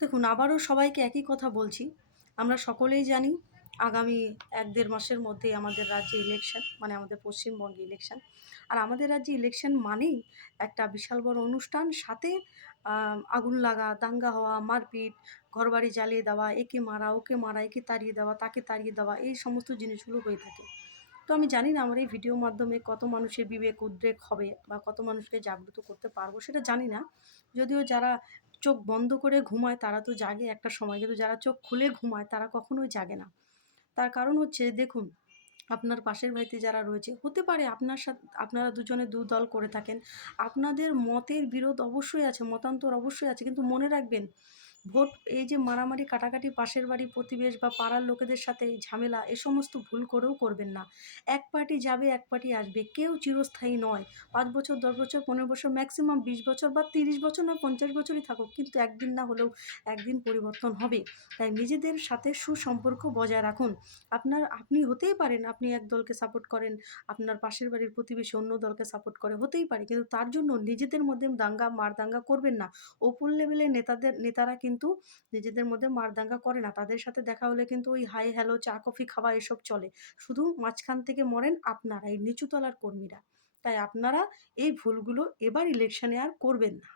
দেখুন, আবারও সবাইকে একই কথা বলছি। আমরা সকলেই জানি আগামী ১-১.৫ মাসের মধ্যেই আমাদের রাজ্যে ইলেকশন, মানে আমাদের পশ্চিমবঙ্গে ইলেকশন। আর আমাদের রাজ্যে ইলেকশন মানেই একটা বিশাল বড় অনুষ্ঠান, সাথে আ আগুন লাগা, দাঙ্গা হওয়া, মারপিট, ঘরবাড়ি জ্বালিয়ে দেওয়া, একে মারা, ওকে মারা, একে তাড়িয়ে দেওয়া, তাকে তাড়িয়ে দেওয়া, এই সমস্ত জিনিসগুলো হয়ে থাকে। তো আমি জানি না আমার এই ভিডিওর মাধ্যমে কত মানুষের বিবেক উদ্রেক হবে বা কত মানুষকে জাগ্রত করতে পারবো সেটা জানি না। যদিও যারা চোখ বন্ধ করে ঘুমায় তারা তো জাগে একটা সময়, কিন্তু যারা চোখ খুলে ঘুমায় তারা কখনোই জাগে না। তার কারণ হচ্ছে দেখুন, আপনার পাশের বাড়িতে যারা রয়েছে, হতে পারে আপনারা দুজনে দল করে থাকেন। আপনাদের মতের বিরোধ অবশ্যই আছে, মতান্তর অবশ্যই আছে। কিন্তু মনে রাখবেন, ভোট এই যে মারামারি কাটাকাটি পাশের বাড়ি, প্রতিবেশ বা পাড়ার লোকেদের সাথে ঝামেলা, এ সমস্ত ভুল করেও করবেন না। এক পার্টি যাবে, এক পার্টি আসবে। কেউ চিরস্থায়ী নয়। ৫ বছর, ১০ বছর, ১৫ বছর, মেক্সিমাম ২০ বছর বা ৩০ বছর না ৫০ বছরই থাকুক। কিন্তু একদিন না হলেও একদিন পরিবর্তন হবে। তাই নিজেদের সাথে সুসম্পর্ক বজায় রাখুন। আপনি হতেই পারেন আপনি এক দলকে সাপোর্ট করেন, আপনার পাশের বাড়ির প্রতিবেশী অন্য দলকে সাপোর্ট করে, হতেই পারে। কিন্তু তার জন্য নিজেদের মধ্যে মারদাঙ্গা করবেন না। ওপর লেভেলের নেতারা কিন্তু নিজেদের মধ্যে মারদাঙ্গা করে না। তাদের সাথে দেখা হলে কিন্তু ওই হাই হ্যালো, চা কফি খাওয়া এসব চলে। শুধু মাঝখান থেকে মরেন আপনারা, এই নিচু তলার কর্মীরা। তাই আপনারা এই ভুলগুলো এবার ইলেকশনে আর করবেন না।